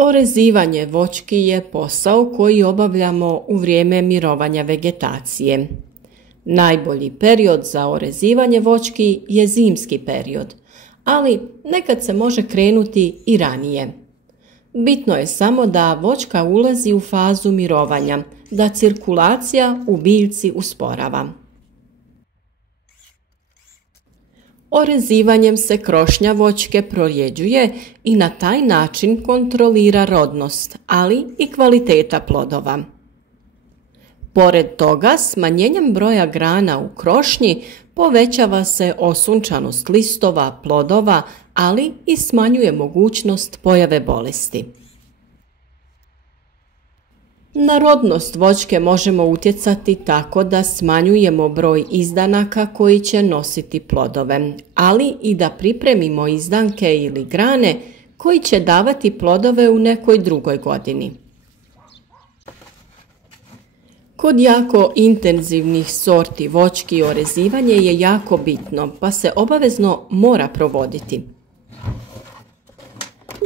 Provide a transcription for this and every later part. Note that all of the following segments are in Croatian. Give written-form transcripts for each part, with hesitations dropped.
Orezivanje voćki je posao koji obavljamo u vrijeme mirovanja vegetacije. Najbolji period za orezivanje voćki je zimski period, ali nekad se može krenuti i ranije. Bitno je samo da voćka ulazi u fazu mirovanja, da cirkulacija u biljci usporava. Orezivanjem se krošnja voćke prorjeđuje i na taj način kontrolira rodnost, ali i kvaliteta plodova. Pored toga, smanjenjem broja grana u krošnji povećava se osunčanost listova, plodova, ali i smanjuje mogućnost pojave bolesti. Na rodnost voćke možemo utjecati tako da smanjujemo broj izdanaka koji će nositi plodove, ali i da pripremimo izdanke ili grane koji će davati plodove u nekoj drugoj godini. Kod jako intenzivnih sorti voćki orezivanje je jako bitno, pa se obavezno mora provoditi.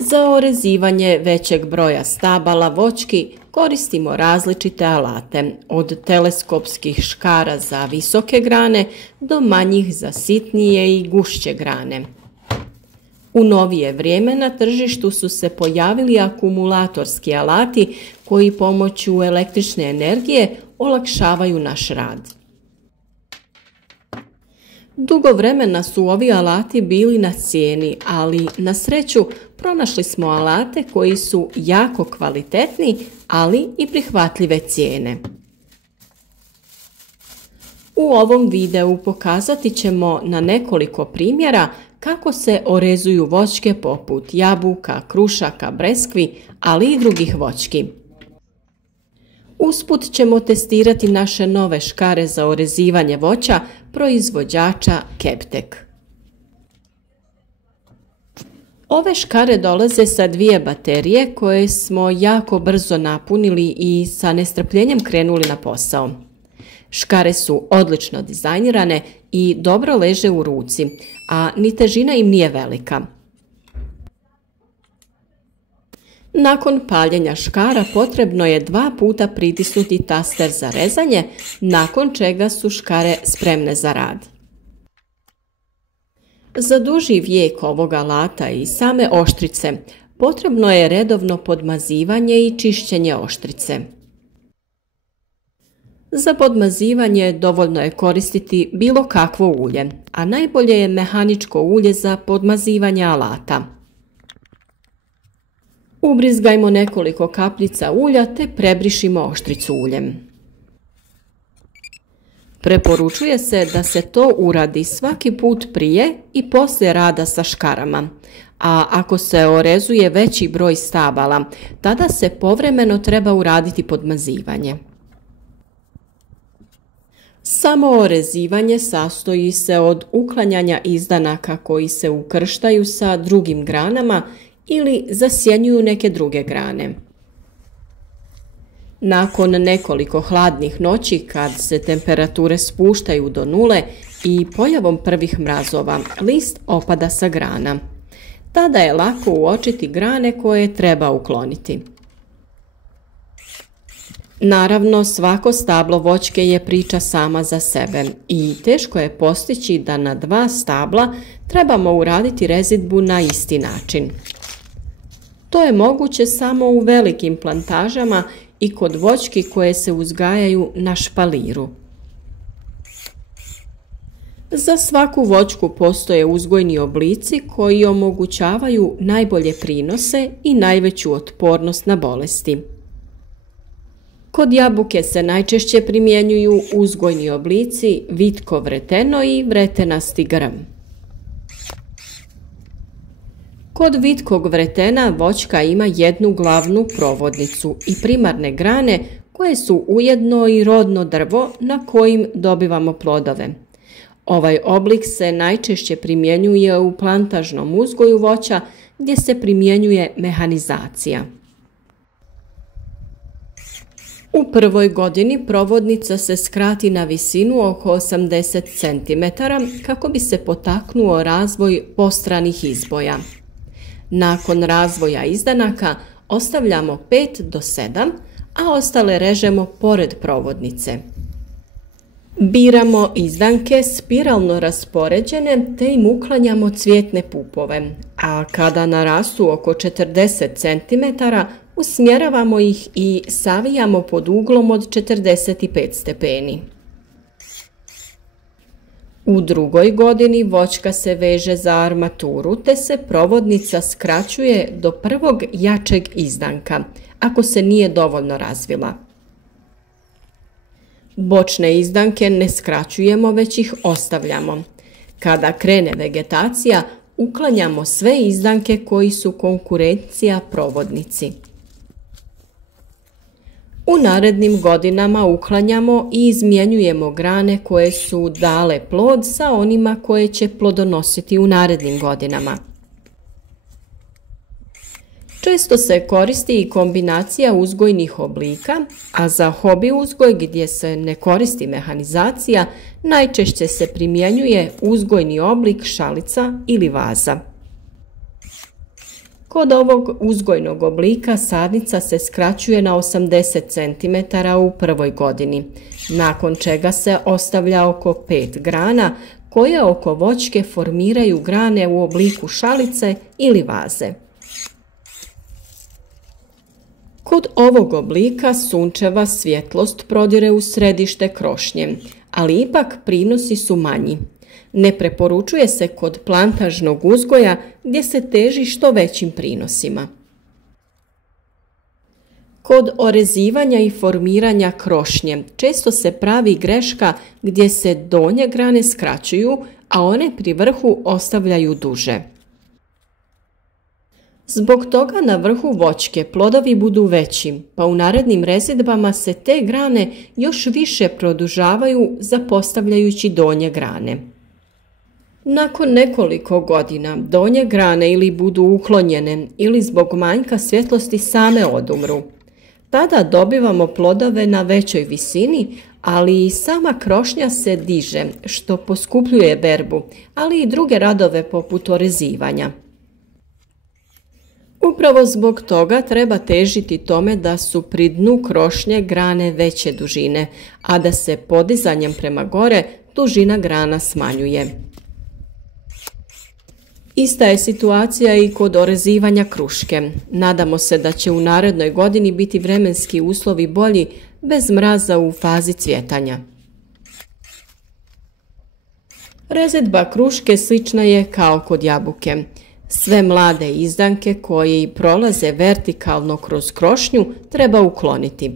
Za orezivanje većeg broja stabala voćki koristimo različite alate, od teleskopskih škara za visoke grane do manjih za sitnije i gušće grane. U novije vrijeme na tržištu su se pojavili akumulatorski alati koji pomoću električne energije olakšavaju naš rad. Dugo vremena su ovi alati bili na cijeni, ali na sreću pronašli smo alate koji su jako kvalitetni, ali i prihvatljive cijene. U ovom videu pokazati ćemo na nekoliko primjera kako se orezuju voćke poput jabuka, krušaka, breskvi, ali i drugih voćki. Usput ćemo testirati naše nove škare za orezivanje voća proizvođača Keptek. Ove škare dolaze sa 2 baterije koje smo jako brzo napunili i sa nestrpljenjem krenuli na posao. Škare su odlično dizajnirane i dobro leže u ruci, a ni težina im nije velika. Nakon paljenja škara potrebno je 2 puta pritisnuti taster za rezanje, nakon čega su škare spremne za rad. Za duži vijek ovog alata i same oštrice potrebno je redovno podmazivanje i čišćenje oštrice. Za podmazivanje dovoljno je koristiti bilo kakvo ulje, a najbolje je mehaničko ulje za podmazivanje alata. Ubrizgajmo nekoliko kapljica ulja te prebrišimo oštricu uljem. Preporučuje se da se to uradi svaki put prije i poslije rada sa škarama, a ako se orezuje veći broj stabala, tada se povremeno treba uraditi podmazivanje. Samo orezivanje sastoji se od uklanjanja izdanaka koji se ukrštaju sa drugim granama ili zasjenjuju neke druge grane. Nakon nekoliko hladnih noći, kad se temperature spuštaju do 0 i pojavom prvih mrazova, list opada sa grana. Tada je lako uočiti grane koje treba ukloniti. Naravno, svako stablo voćke je priča sama za sebe i teško je postići da na 2 stabla trebamo uraditi rezidbu na isti način. To je moguće samo u velikim plantažama i kod voćki koje se uzgajaju na špaliru. Za svaku voćku postoje uzgojni oblici koji omogućavaju najbolje prinose i najveću otpornost na bolesti. Kod jabuke se najčešće primjenjuju uzgojni oblici vitko vreteno i vretenasti grm. Kod vitkog vretena voćka ima jednu glavnu provodnicu i primarne grane koje su ujedno i rodno drvo na kojim dobivamo plodove. Ovaj oblik se najčešće primjenjuje u plantažnom uzgoju voća gdje se primjenjuje mehanizacija. U prvoj godini provodnica se skrati na visinu oko 80 cm kako bi se potaknuo razvoj postranih izboja. Nakon razvoja izdanaka, ostavljamo 5 do 7, a ostale režemo pored provodnice. Biramo izdanke spiralno raspoređene te im uklanjamo cvjetne pupove, a kada narastu oko 40 cm usmjeravamo ih i savijamo pod uglom od 45 stepeni. U drugoj godini voćka se veže za armaturu te se provodnica skraćuje do prvog jačeg izdanka, ako se nije dovoljno razvila. Bočne izdanke ne skraćujemo, već ih ostavljamo. Kada krene vegetacija, uklanjamo sve izdanke koji su konkurencija provodnici. U narednim godinama uklanjamo i izmjenjujemo grane koje su dale plod sa onima koje će plodonositi u narednim godinama. Često se koristi i kombinacija uzgojnih oblika, a za hobi uzgoj gdje se ne koristi mehanizacija najčešće se primjenjuje uzgojni oblik šalica ili vaza. Kod ovog uzgojnog oblika sadnica se skraćuje na 80 cm u prvoj godini, nakon čega se ostavlja oko 5 grana koje oko voćke formiraju grane u obliku šalice ili vaze. Kod ovog oblika sunčeva svjetlost prodire u središte krošnje, ali ipak prinosi su manji. Ne preporučuje se kod plantažnog uzgoja gdje se teži što većim prinosima. Kod orezivanja i formiranja krošnje često se pravi greška gdje se donje grane skraćuju, a one pri vrhu ostavljaju duže. Zbog toga na vrhu voćke plodovi budu veći, pa u narednim rezidbama se te grane još više produžavaju zapostavljajući donje grane. Nakon nekoliko godina donje grane ili budu uklonjene ili zbog manjka svjetlosti same odumru. Tada dobivamo plodove na većoj visini, ali i sama krošnja se diže, što poskupljuje berbu, ali i druge radove poput orezivanja. Upravo zbog toga treba težiti tome da su pri dnu krošnje grane veće dužine, a da se podizanjem prema gore dužina grana smanjuje. Ista je situacija i kod orezivanja kruške. Nadamo se da će u narednoj godini biti vremenski uslovi bolji bez mraza u fazi cvjetanja. Rezidba kruške slična je kao kod jabuke. Sve mlade izdanke koje prolaze vertikalno kroz krošnju treba ukloniti.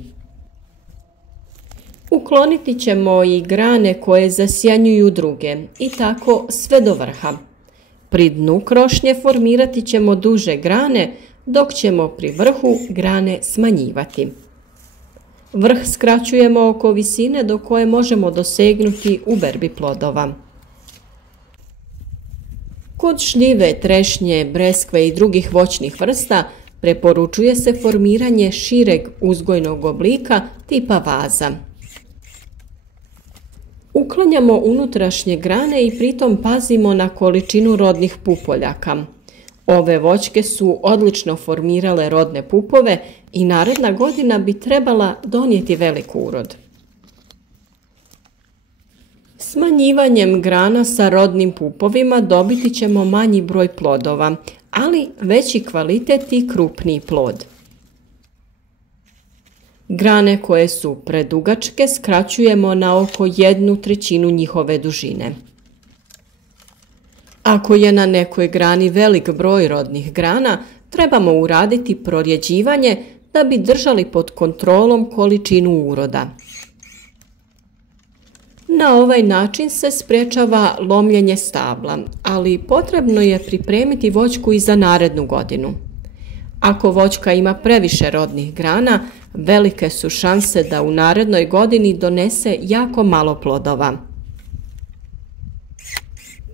Ukloniti ćemo i grane koje zasjenjuju druge i tako sve do vrha. Pri dnu krošnje formirati ćemo duže grane, dok ćemo pri vrhu grane smanjivati. Vrh skraćujemo oko visine do koje možemo dosegnuti u berbi plodova. Kod šljive, trešnje, breskve i drugih voćnih vrsta preporučuje se formiranje šireg uzgojnog oblika tipa vaza. Uklanjamo unutrašnje grane i pritom pazimo na količinu rodnih pupoljaka. Ove voćke su odlično formirale rodne pupove i naredna godina bi trebala donijeti velik urod. Smanjivanjem grana sa rodnim pupovima dobiti ćemo manji broj plodova, ali veći kvalitet i krupniji plod. Grane koje su predugačke skraćujemo na oko 1/3 njihove dužine. Ako je na nekoj grani velik broj rodnih grana, trebamo uraditi prorjeđivanje da bi držali pod kontrolom količinu uroda. Na ovaj način se sprječava lomljenje stabla, ali potrebno je pripremiti voćku i za narednu godinu. Ako voćka ima previše rodnih grana, velike su šanse da u narednoj godini donese jako malo plodova.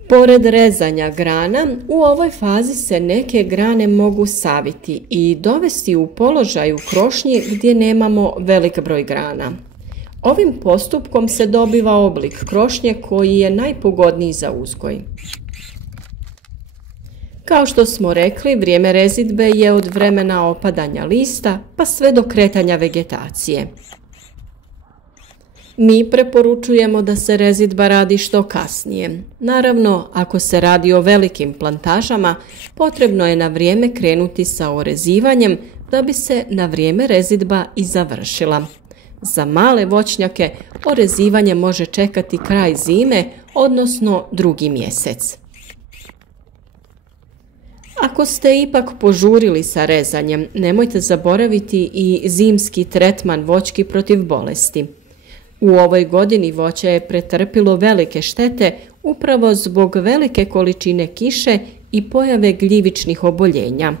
Pored rezanja grana, u ovoj fazi se neke grane mogu saviti i dovesti u položaj u krošnji gdje nemamo velik broj grana. Ovim postupkom se dobiva oblik krošnje koji je najpogodniji za uzgoj. Kao što smo rekli, vrijeme rezidbe je od vremena opadanja lista pa sve do kretanja vegetacije. Mi preporučujemo da se rezidba radi što kasnije. Naravno, ako se radi o velikim plantažama, potrebno je na vrijeme krenuti sa orezivanjem da bi se na vrijeme rezidba i završila. Za male voćnjake orezivanje može čekati kraj zime, odnosno 2. mjesec. Ako ste ipak požurili sa rezanjem, nemojte zaboraviti i zimski tretman voćki protiv bolesti. U ovoj godini voće je pretrpilo velike štete upravo zbog velike količine kiše i pojave gljivičnih oboljenja.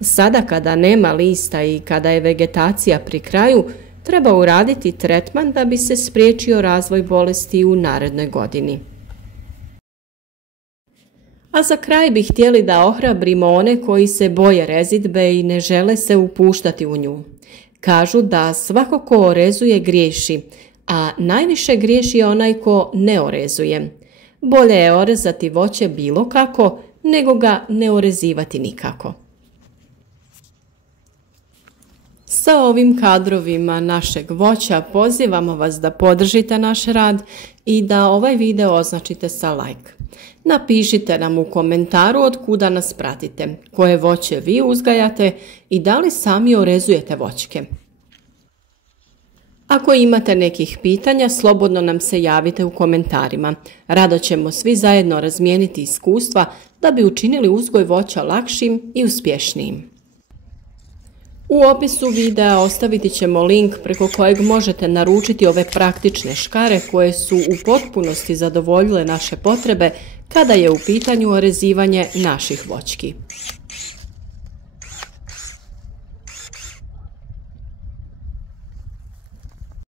Sada kada nema lista i kada je vegetacija pri kraju, treba uraditi tretman da bi se spriječio razvoj bolesti u narednoj godini. A za kraj bi htjeli da ohrabrimo one koji se boje rezidbe i ne žele se upuštati u nju. Kažu da svako ko orezuje griješi, a najviše griješi onaj ko ne orezuje. Bolje je orezati voće bilo kako, nego ga ne orezivati nikako. Sa ovim kadrovima našeg voća pozivamo vas da podržite naš rad i da ovaj video označite sa like. Napišite nam u komentaru od kuda nas pratite, koje voće vi uzgajate i da li sami orezujete voćke. Ako imate nekih pitanja, slobodno nam se javite u komentarima. Rado ćemo svi zajedno razmijeniti iskustva da bi učinili uzgoj voća lakšim i uspješnijim. U opisu videa ostaviti ćemo link preko kojeg možete naručiti ove praktične škare koje su u potpunosti zadovoljile naše potrebe kada je u pitanju orezivanje naših voćki.